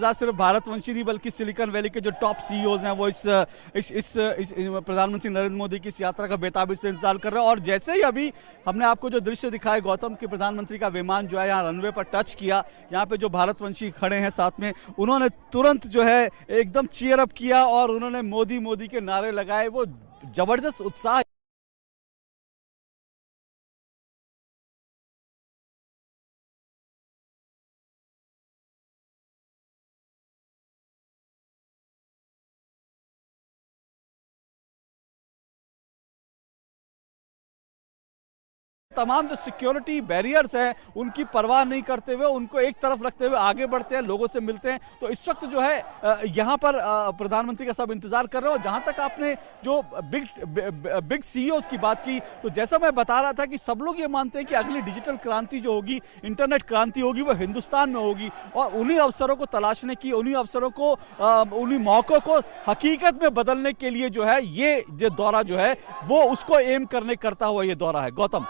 सिर्फ भारतवंशी नहीं बल्कि सिलिकॉन वैली के जो टॉप सीईओज हैं वो इस प्रधानमंत्री नरेंद्र मोदी की इस यात्रा का बेताबी से इंतजार कर रहे हैं। और जैसे ही अभी हमने आपको जो दृश्य दिखाया गौतम कि प्रधानमंत्री का विमान जो है यहाँ रनवे पर टच किया, यहाँ पे जो भारतवंशी खड़े हैं साथ में, उन्होंने तुरंत जो है एकदम चीयर अप किया और उन्होंने मोदी मोदी के नारे लगाए। वो जबरदस्त उत्साह तमाम जो सिक्योरिटी बैरियर्स हैं उनकी परवाह नहीं करते हुए, उनको एक तरफ रखते हुए आगे बढ़ते हैं, लोगों से मिलते हैं। तो इस वक्त जो है यहाँ पर प्रधानमंत्री का सब इंतजार कर रहे हो। जहाँ तक आपने जो बिग सीईओज की बात की, तो जैसा मैं बता रहा था कि सब लोग ये मानते हैं कि अगली डिजिटल क्रांति जो होगी, इंटरनेट क्रांति होगी, वो हिंदुस्तान में होगी। और उन्हीं अवसरों को तलाशने की, उन्हीं अवसरों को, उन्हीं मौकों को हकीकत में बदलने के लिए जो है ये जो दौरा जो है वो उसको एम करने करता हुआ ये दौरा है। गौतम।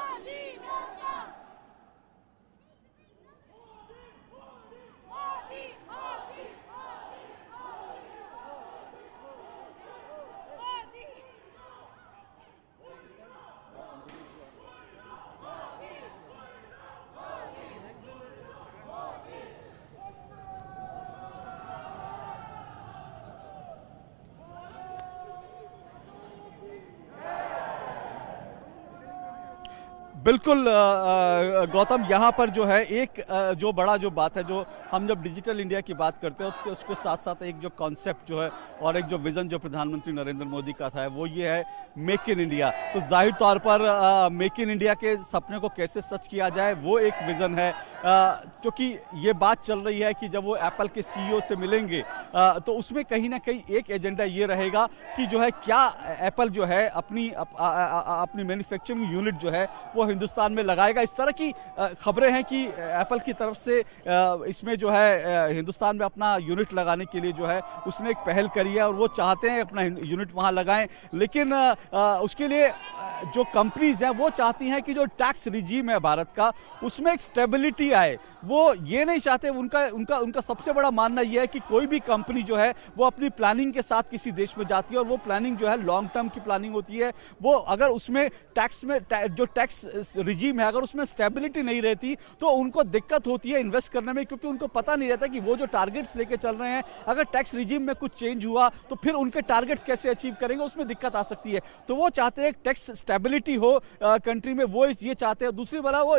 बिल्कुल गौतम, यहाँ पर जो है एक जो बड़ा जो बात है, जो हम जब डिजिटल इंडिया की बात करते हैं तो उसके साथ साथ एक जो कॉन्सेप्ट जो है और एक जो विज़न जो प्रधानमंत्री नरेंद्र मोदी का था वो ये है मेक इन इंडिया। तो जाहिर तौर पर मेक इन इंडिया के सपने को कैसे सच किया जाए वो एक विज़न है। क्योंकि ये बात चल रही है कि जब वो एप्पल के सीईओ से मिलेंगे तो उसमें कहीं ना कहीं एक एजेंडा ये रहेगा कि जो है क्या एप्पल जो है अपनी मैन्युफैक्चरिंग यूनिट जो है वो हिंदुस्तान में लगाएगा। इस तरह की खबरें हैं कि एप्पल की तरफ से इसमें जो है हिंदुस्तान में अपना यूनिट लगाने के लिए जो है उसने एक पहल करी है और वो चाहते हैं अपना यूनिट वहां लगाएं। लेकिन उसके लिए जो कंपनीज हैं वो चाहती हैं कि जो टैक्स रिजीम है भारत का उसमें एक स्टेबिलिटी आए। वो ये नहीं चाहते, उनका उनका उनका सबसे बड़ा मानना यह है कि कोई भी कंपनी जो है वो अपनी प्लानिंग के साथ किसी देश में जाती है और वो प्लानिंग जो है लॉन्ग टर्म की प्लानिंग होती है। वो अगर उसमें जो टैक्स रिजीम है अगर उसमें स्टेबिलिटी नहीं रहती तो उनको दिक्कत होती है इन्वेस्ट करने में, क्योंकि उनको पता नहीं रहता कि वो जो टारगेट्स लेके चल रहे हैं अगर टैक्स रिजीम में कुछ चेंज हुआ तो फिर उनके टारगेट्स कैसे अचीव करेंगे, उसमें दिक्कत आ सकती है। तो वो चाहते हैं टैक्स स्टेबिलिटी हो कंट्री में, वो ये चाहते हैं। दूसरी बड़ा वो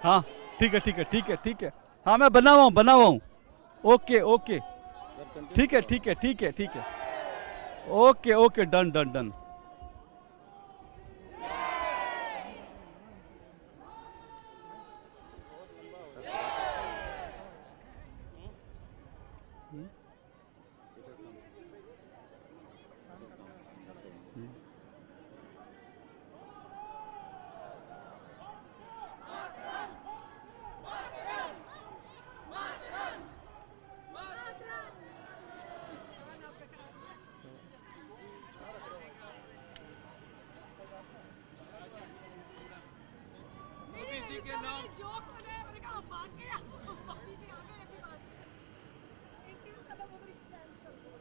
हाँ ठीक है ठीक है ठीक है ठीक है। हाँ मैं बना हुआ हूँ। ओके ओके ठीक है ठीक है ठीक है ठीक है। Okay okay done done done. के नाम जोक बनाया, मैंने कहा भाग गया मोदी जी आ गए अभी बात इंटरव्यू करना बहुत डांस करते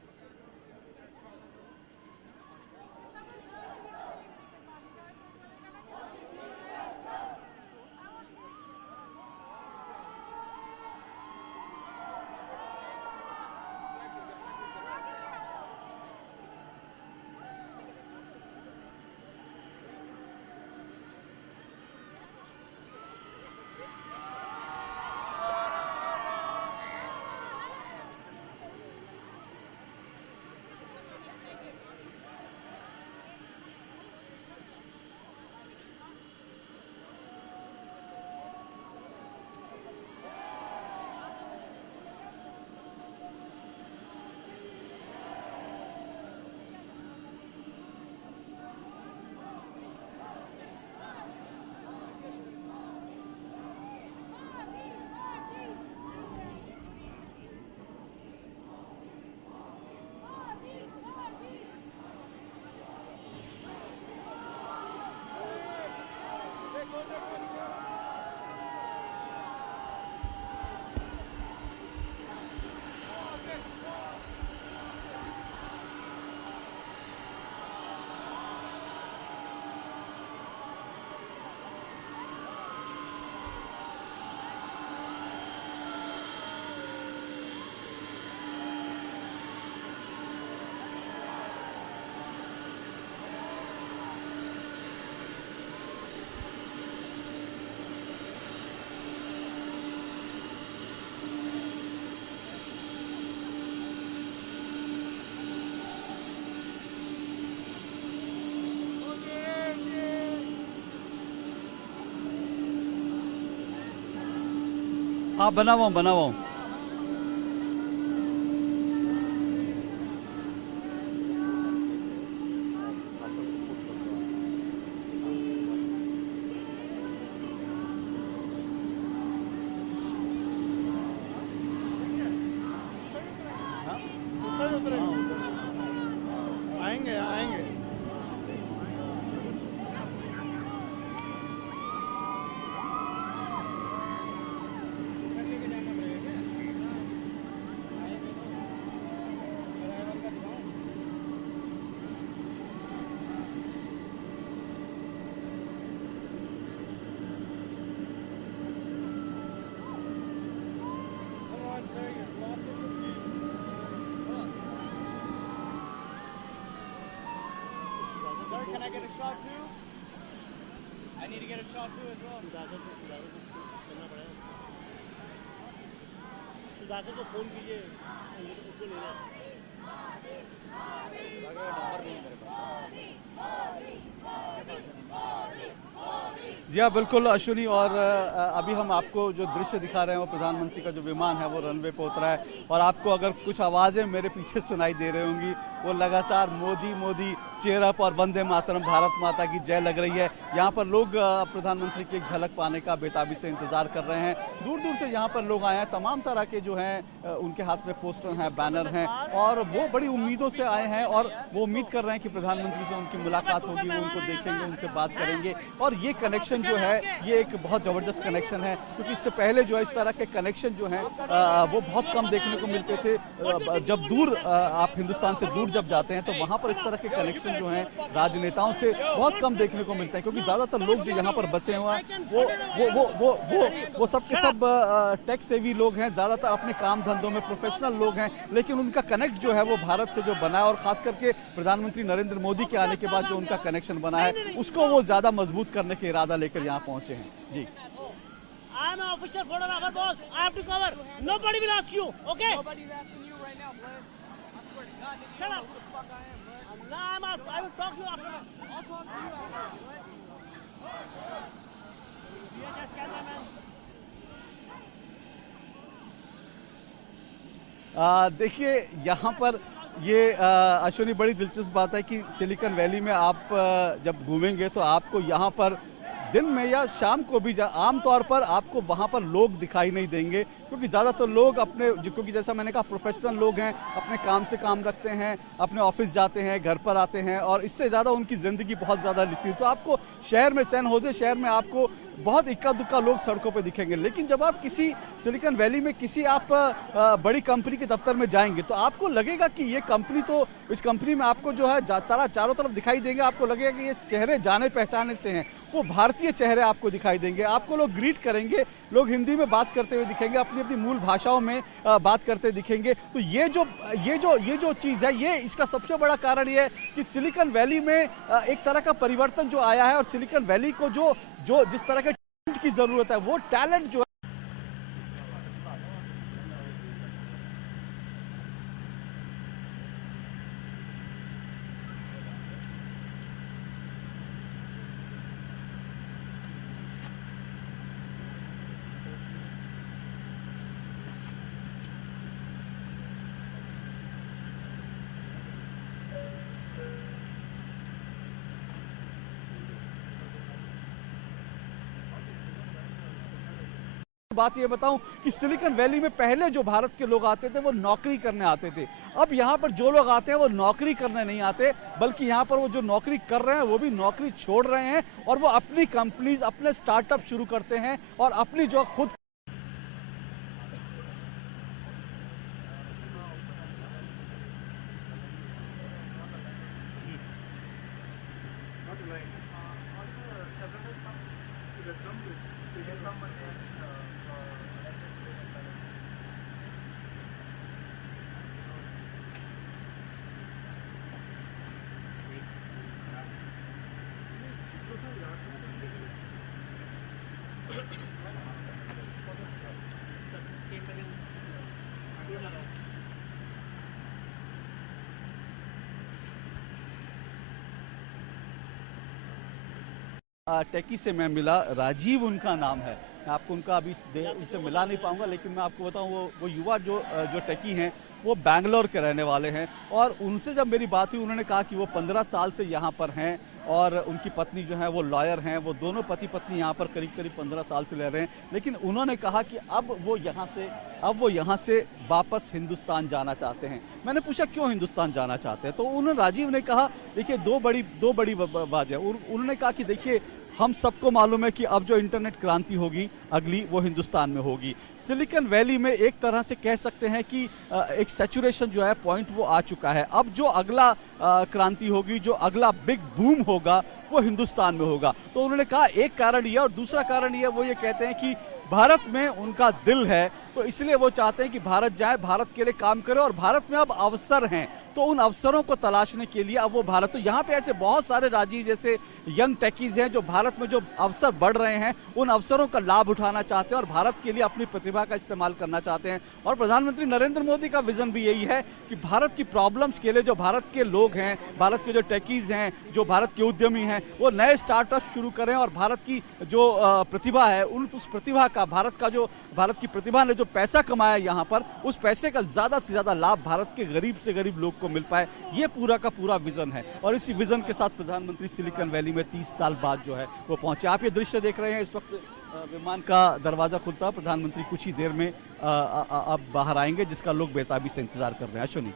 हाँ, बना हुआ हूँ, बना हुआ हूँ। आएंगे आएंगे। Can I get a shot too? I need to get a shot too as well. Sudhakar को फोन कीजिए, उसको लेना। नंबर नहीं मेरे पास। जी हाँ, बिल्कुल अश्विनी। और अभी हम आपको जो दृश्य दिखा रहे हैं वो प्रधानमंत्री का जो विमान है वो रनवे पे उतरा है। और आपको अगर कुछ आवाज़ें मेरे पीछे सुनाई दे रही होंगी, वो लगातार मोदी मोदी चेहरा पर वंदे मातरम भारत माता की जय लग रही है। यहाँ पर लोग प्रधानमंत्री की एक झलक पाने का बेताबी से इंतजार कर रहे हैं। दूर दूर से यहाँ पर लोग आए हैं, तमाम तरह के जो हैं उनके हाथ में पोस्टर हैं, बैनर हैं, और वो बड़ी उम्मीदों से आए हैं और वो उम्मीद कर रहे हैं कि प्रधानमंत्री से उनकी मुलाकात होगी, वो उनको देखेंगे, उनसे बात करेंगे। और ये कनेक्शन जो है ये एक बहुत ज़बरदस्त कनेक्शन है, क्योंकि इससे पहले जो है इस तरह के कनेक्शन जो हैं वो बहुत कम देखने को मिलते थे। जब दूर आप हिंदुस्तान से दूर जब जाते हैं तो वहाँ पर इस तरह के कनेक्शन जो हैं राजनेताओं से बहुत कम देखने को मिलते हैं, क्योंकि ज़्यादातर लोग जो यहाँ पर बसे हुए हैं वो सब के सब टेक सेवी लोग हैं, ज़्यादातर अपने काम धंधों में प्रोफेशनल लोग हैं। लेकिन उनका कनेक्ट जो है वो भारत से जो बना है, और ख़ास करके प्रधानमंत्री नरेंद्र मोदी के आने के बाद जो उनका कनेक्शन बना है, उसको वो ज़्यादा मजबूत करने के इरादा लेकर यहाँ पहुँचे हैं। जी, I am an official photographer, boss. I have to cover. Nobody will ask you, okay? Nobody's asking you right now, Blair. I swear to God, nigga, Shut you know up. who the fuck I am, Blair. Nah, I will talk to you after. I'll talk to you after, Blair. VHS cameraman. देखिए यहाँ पर ये अश्विनी, बड़ी दिलचस्प बात है कि silicon valley में आप जब घूमेंगे तो आपको यहाँ पर दिन में या शाम को भी आमतौर पर आपको वहाँ पर लोग दिखाई नहीं देंगे, क्योंकि ज़्यादातर लोग अपने, क्योंकि जैसा मैंने कहा प्रोफेशनल लोग हैं, अपने काम से काम रखते हैं, अपने ऑफिस जाते हैं, घर पर आते हैं, और इससे ज़्यादा उनकी ज़िंदगी बहुत ज़्यादा लिखती है। तो आपको शहर में, सैन होजे शहर में आपको बहुत इक्का दुक्का लोग सड़कों पे दिखेंगे। लेकिन जब आप किसी सिलिकॉन वैली में किसी आप बड़ी कंपनी के दफ्तर में जाएंगे तो आपको लगेगा कि ये कंपनी, तो इस कंपनी में आपको जो है चारों तरफ दिखाई देंगे, आपको लगेगा कि ये चेहरे जाने पहचाने से हैं, वो भारतीय चेहरे आपको दिखाई देंगे। आपको लोग ग्रीट करेंगे, लोग हिंदी में बात करते हुए दिखेंगे, अपनी अपनी मूल भाषाओं में बात करते दिखेंगे। तो ये जो चीज़ है, ये इसका सबसे बड़ा कारण ये है कि सिलिकॉन वैली में एक तरह का परिवर्तन जो आया है, और सिलिकॉन वैली को जो जिस तरह के टैलेंट की ज़रूरत है, वो टैलेंट जो बात ये बताऊं कि सिलिकॉन वैली में पहले जो भारत के लोग आते थे वो नौकरी करने आते थे। अब यहाँ पर जो लोग आते हैं वो नौकरी करने नहीं आते, बल्कि यहाँ पर वो जो नौकरी कर रहे हैं वो भी नौकरी छोड़ रहे हैं, और वो अपनी कंपनीज, अपने स्टार्टअप शुरू करते हैं, और अपनी जो खुद टेकी से मैं मिला, राजीव उनका नाम है। मैं आपको उनका अभी उनसे मिला नहीं पाऊंगा, लेकिन मैं आपको बताऊं वो युवा जो टेकी हैं वो बैंगलोर के रहने वाले हैं। और उनसे जब मेरी बात हुई उन्होंने कहा कि वो 15 साल से यहाँ पर हैं और उनकी पत्नी जो है वो लॉयर हैं, वो दोनों पति पत्नी यहाँ पर करीब करीब 15 साल से रह रहे हैं। लेकिन उन्होंने कहा कि अब वो यहाँ से वापस हिंदुस्तान जाना चाहते हैं। मैंने पूछा क्यों हिंदुस्तान जाना चाहते हैं, तो उन्होंने राजीव ने कहा देखिए दो बड़ी बात है। उन्होंने कहा कि देखिए हम सबको मालूम है कि अब जो इंटरनेट क्रांति होगी अगली वो हिंदुस्तान में होगी। सिलिकॉन वैली में एक तरह से कह सकते हैं कि एक सैचुरेशन जो है पॉइंट वो आ चुका है। अब जो अगला क्रांति होगी, जो अगला बिग बूम होगा वो हिंदुस्तान में होगा। तो उन्होंने कहा एक कारण ये, और दूसरा कारण ये वो ये कहते हैं कि भारत में उनका दिल है, तो इसलिए वो चाहते हैं कि भारत जाए, भारत के लिए काम करे, और भारत में अब अवसर हैं तो उन अवसरों को तलाशने के लिए अब वो भारत, तो यहाँ पे ऐसे बहुत सारे राजीव जैसे यंग टेकीज हैं जो भारत में जो अवसर बढ़ रहे हैं उन अवसरों का लाभ उठाना चाहते हैं और भारत के लिए अपनी प्रतिभा का इस्तेमाल करना चाहते हैं। और प्रधानमंत्री नरेंद्र मोदी का विजन भी यही है कि भारत की प्रॉब्लम्स के लिए जो भारत के लोग हैं, भारत के जो टेकीज हैं, जो भारत के उद्यमी हैं, वो नए स्टार्टअप शुरू करें और भारत की जो प्रतिभा है उस प्रतिभा का, भारत की प्रतिभा ने जो पैसा कमाया यहाँ पर, उस पैसे का ज्यादा से ज्यादा लाभ भारत के गरीब से गरीब लोग को मिल पाए। ये पूरा का पूरा विजन है और इसी विजन के साथ प्रधानमंत्री सिलिकॉन वैली में 30 साल बाद जो है वो पहुंचे। आप ये दृश्य देख रहे हैं, इस वक्त विमान का दरवाजा खुलता है, प्रधानमंत्री कुछ ही देर में अब बाहर आएंगे, जिसका लोग बेताबी से इंतजार कर रहे हैं। अश्विनी।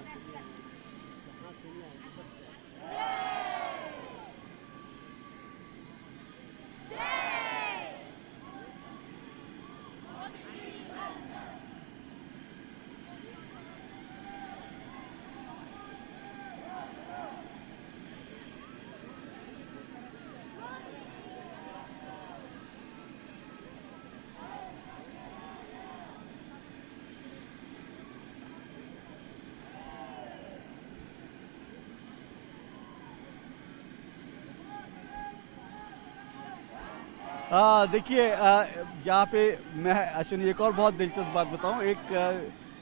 देखिए यहाँ पे मैं अश्विनी एक और बहुत दिलचस्प बात बताऊं। एक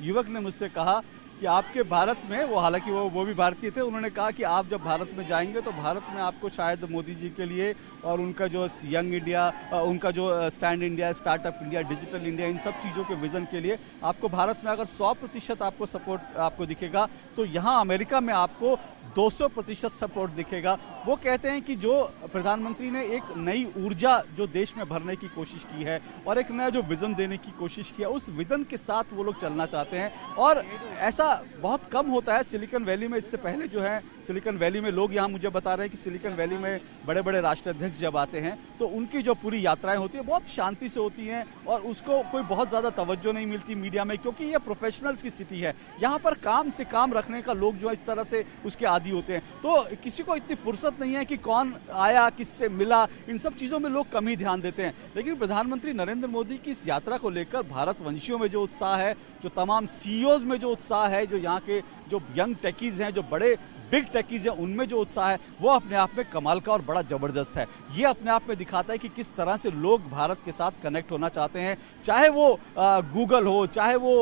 युवक ने मुझसे कहा कि आपके भारत में, वो हालांकि वो भी भारतीय थे, उन्होंने कहा कि आप जब भारत में जाएंगे तो भारत में आपको शायद मोदी जी के लिए और उनका जो यंग इंडिया, उनका जो stand India, startup India, digital India, इन सब चीज़ों के विजन के लिए आपको भारत में अगर 100% आपको सपोर्ट आपको दिखेगा तो यहाँ अमेरिका में आपको 200% सपोर्ट दिखेगा। वो कहते हैं कि जो प्रधानमंत्री ने एक नई ऊर्जा जो देश में भरने की कोशिश की है और एक नया जो विजन देने की कोशिश की है, उस विजन के साथ वो लोग चलना चाहते हैं। और ऐसा बहुत कम होता है सिलिकॉन वैली में। इससे पहले जो है सिलिकॉन वैली में लोग यहाँ मुझे बता रहे हैं कि सिलिकॉन वैली में बड़े बड़े राष्ट्राध्यक्ष जब आते हैं तो उनकी जो पूरी यात्राएं होती है बहुत शांति से होती हैं और उसको कोई बहुत ज़्यादा तवज्जो नहीं मिलती मीडिया में, क्योंकि ये प्रोफेशनल्स की सिटी है। यहाँ पर काम से काम रखने का लोग जो है इस तरह से उसके आदी होते हैं, तो किसी को इतनी फुर्सत नहीं है कि कौन आया, किससे मिला, इन सब चीज़ों में लोग कम ही ध्यान देते हैं। लेकिन प्रधानमंत्री नरेंद्र मोदी की इस यात्रा को लेकर भारतवंशियों में जो उत्साह है, जो तमाम सीईओज में जो उत्साह है, जो यहाँ के जो यंग टेकीज हैं, जो बड़े बिग टेकीज हैं, उनमें जो उत्साह है वो अपने आप में कमाल का और बड़ा जबरदस्त है। ये अपने आप में दिखाता है कि किस तरह से लोग भारत के साथ कनेक्ट होना चाहते हैं, चाहे वो गूगल हो, चाहे वो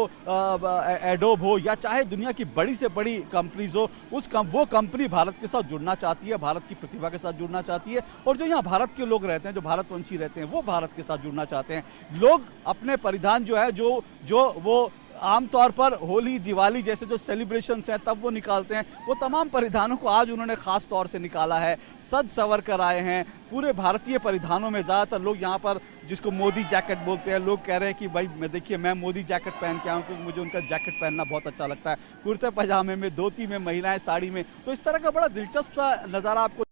एडोब हो, या चाहे दुनिया की बड़ी से बड़ी कंपनीज हो, वो कंपनी भारत के साथ जुड़ना चाहती है, भारत की प्रतिभा के साथ जुड़ना चाहती है। और जो यहाँ भारत के लोग रहते हैं, जो भारतवंशी रहते हैं, वो भारत के साथ जुड़ना चाहते हैं। लोग अपने परिधान जो है जो वो आमतौर पर होली, दिवाली जैसे जो सेलिब्रेशंस हैं तब वो निकालते हैं, वो तमाम परिधानों को आज उन्होंने खास तौर से निकाला है, सज संवर कर आए हैं पूरे भारतीय परिधानों में। ज़्यादातर लोग यहाँ पर जिसको मोदी जैकेट बोलते हैं, लोग कह रहे हैं कि भाई देखिए मैं मोदी जैकेट पहन के आऊँ क्योंकि मुझे उनका जैकेट पहनना बहुत अच्छा लगता है, कुर्ते पजामे में, धोती में, महिलाएं साड़ी में। तो इस तरह का बड़ा दिलचस्प सा नज़ारा आपको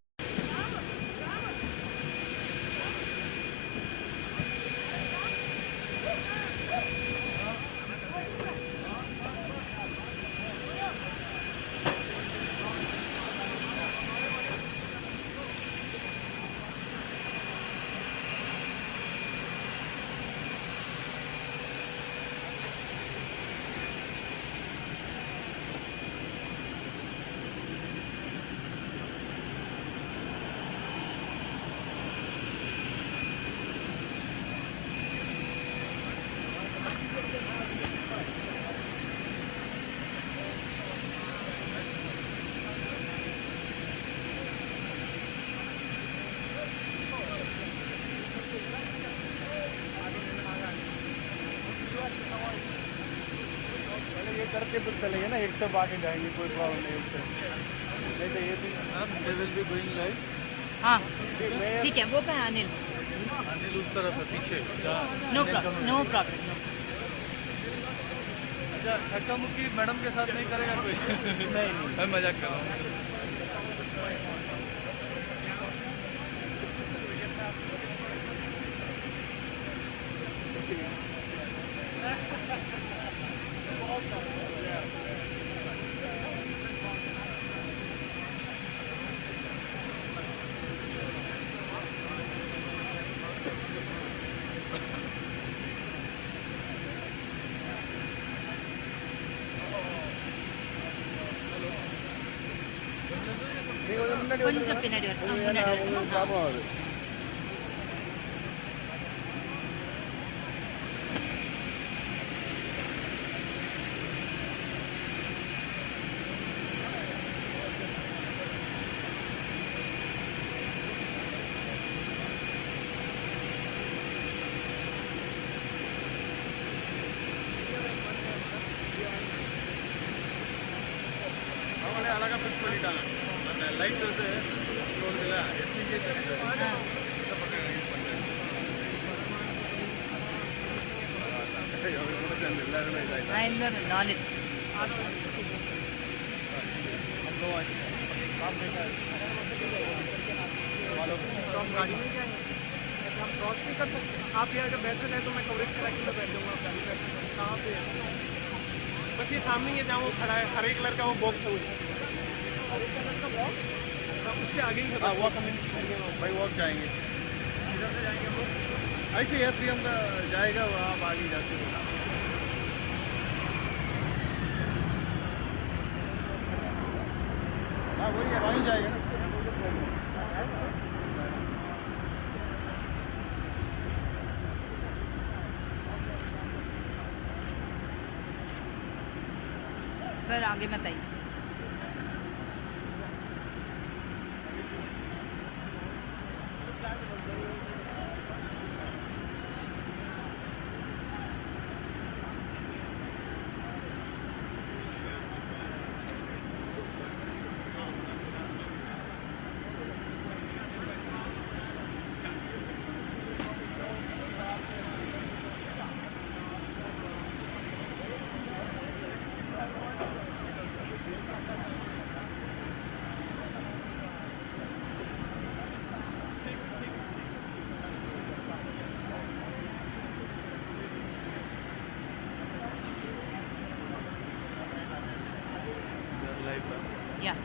करके फिर चलेंगे ना, एक सब आगे जाएंगे, कोई प्रॉब्लम नहीं उससे। नहीं तो ये भी they will be going live. हाँ ठीक है, वो कहाँ है अनिल? अनिल उस तरफ है पीछे। No problem, no problem. अच्छा, धक्का मुक्की मैडम के साथ नहीं करेगा कोई? नहीं, मैं मजाक कर रहा हूँ। கொஞ்சம் பின்னாடி வரணும், முன்னாடி வரணும். ಅವಳೆ ಅಳಗ ಬಿಟ್ಕೊಂಡಿದ್ದಾಳೆ ನನ್ನ ಲೈಟ್ ನೋಡಿದಿಲ್ಲ ಎಸ್ಟಿಗೆ ಎಲ್ಲರೂ ಇದಾಯ್ತು. ಎಲ್ಲರೂ ನಾಲೆಜ್. हम क्रॉस नहीं कर सकते? आप यहाँ जब बैठे रहे तो मैं कवरेज करा के बैठ जाऊँगा गाड़ी में। कहाँ पे है? बस ये सामने ही है जहाँ वो खड़ा है, हरे कलर का वो बॉक्स है। हरे कलर का बॉक्स उसके आगे ही है। वॉक भाई वॉक जाएंगे, इधर से जाएंगे हम लोग। ऐसे एयरट्रियम का जाएगा, वहाँ आप आगे जाते हो। हाँ वही है, वहीं जाएगा ना। सर आगे मत आइए. Yeah.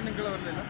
से निकल और ले लो।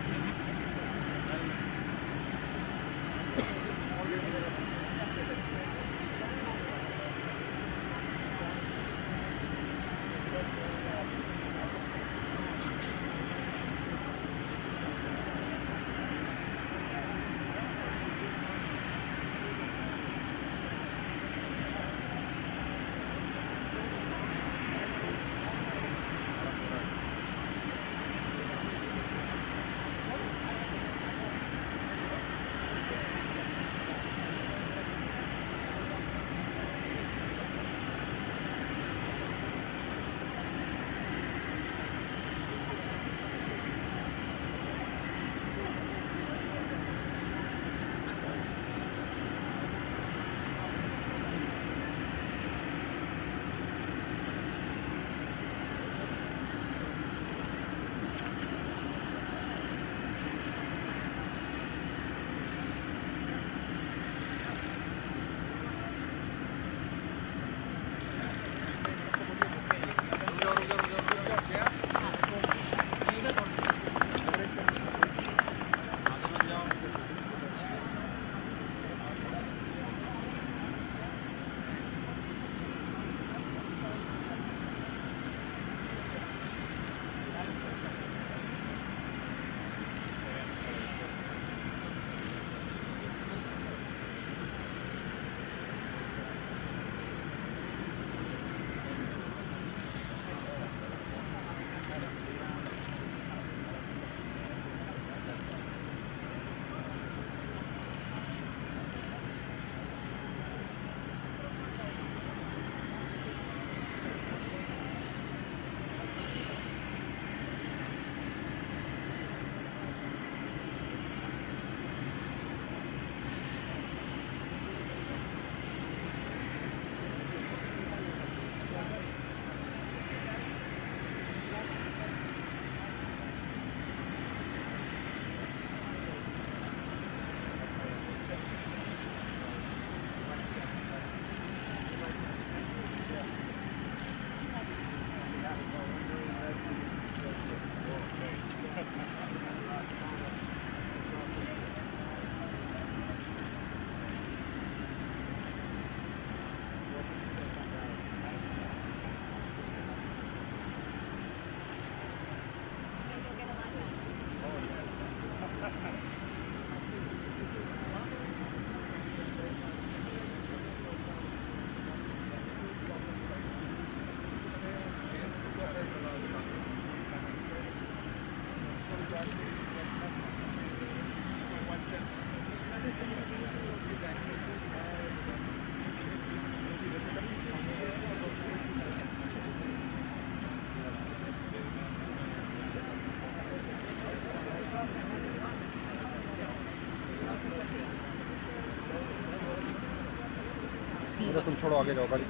तुम छोड़ो, आगे जाओ गाड़ी।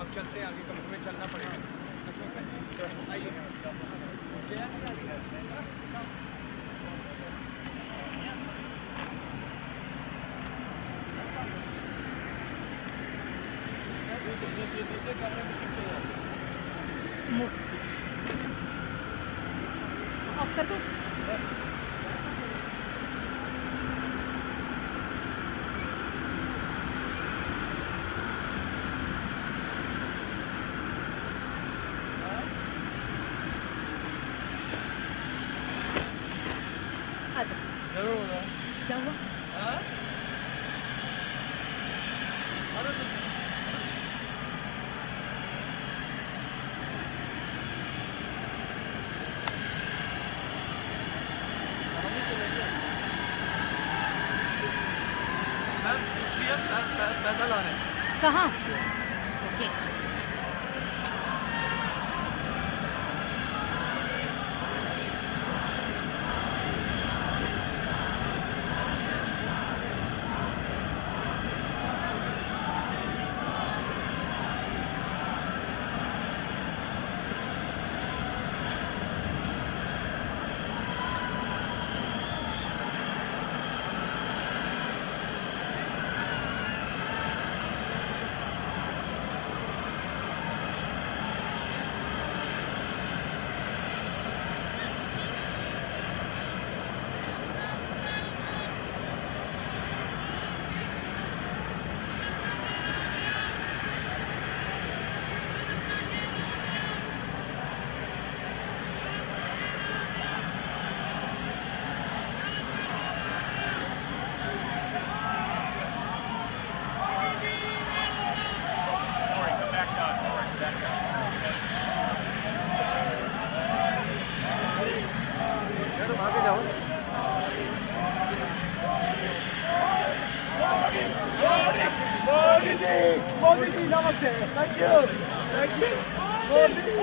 अब चलते हैं आगे, कभी में चलना पड़ेगा। आइए ऑफ कर दो। क्या हुआ? पैदल आ रहे हैं। कहाँ? ओके। मोदी जी नमस्ते, thank you, thank you,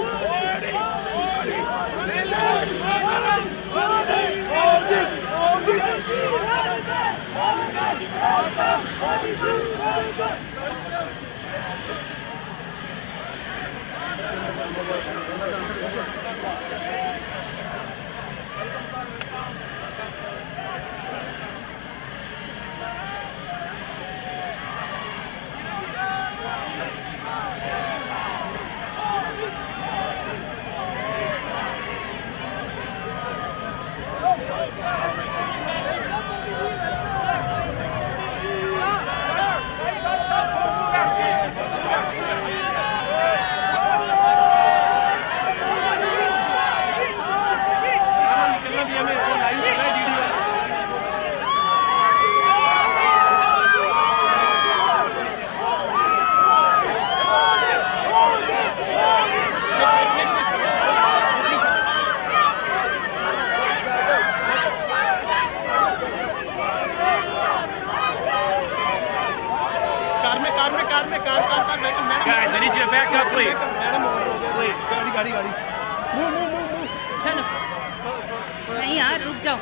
Guys, I need you to back up, please. Please. गाड़ी चलो नहीं यार रुक जाओ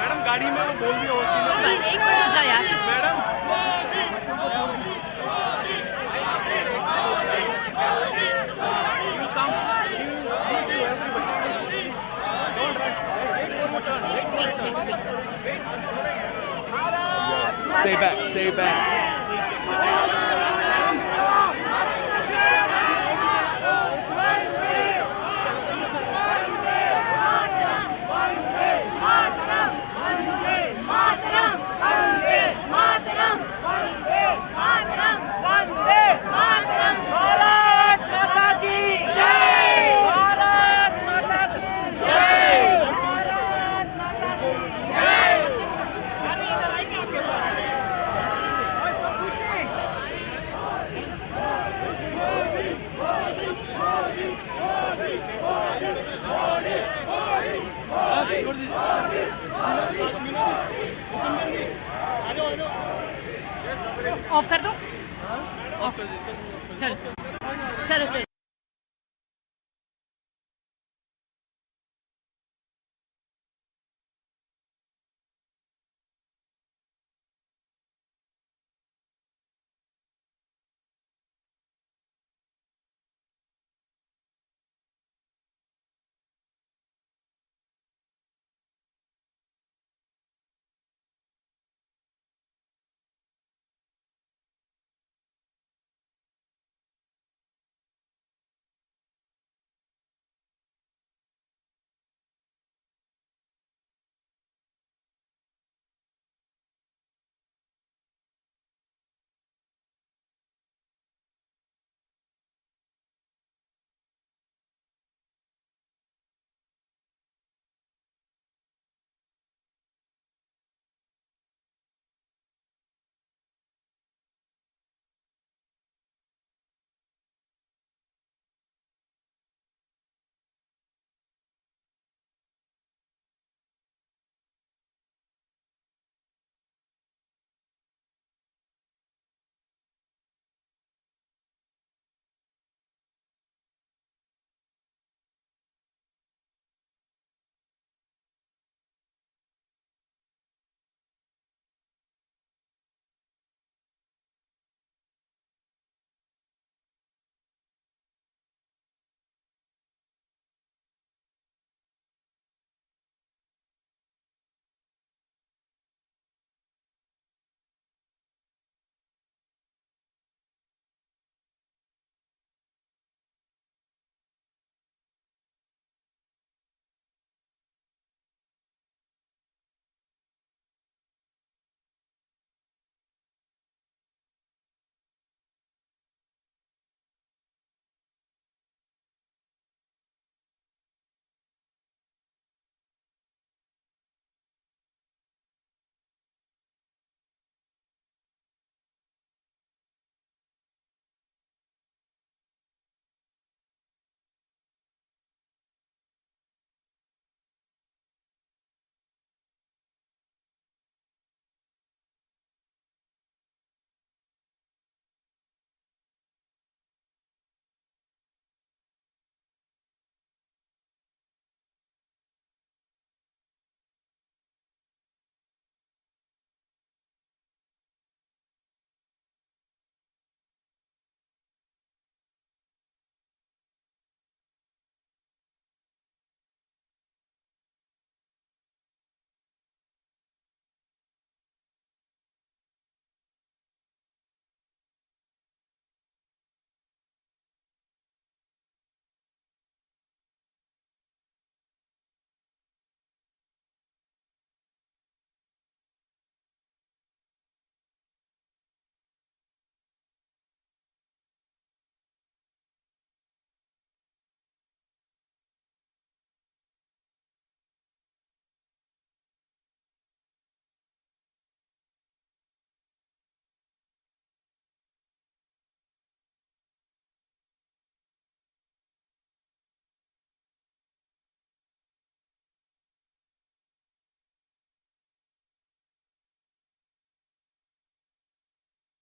मैडम गाड़ी में वो बोल दिया होती है बस एक मिनट रुक जाओ यार madam Stay back, stay back.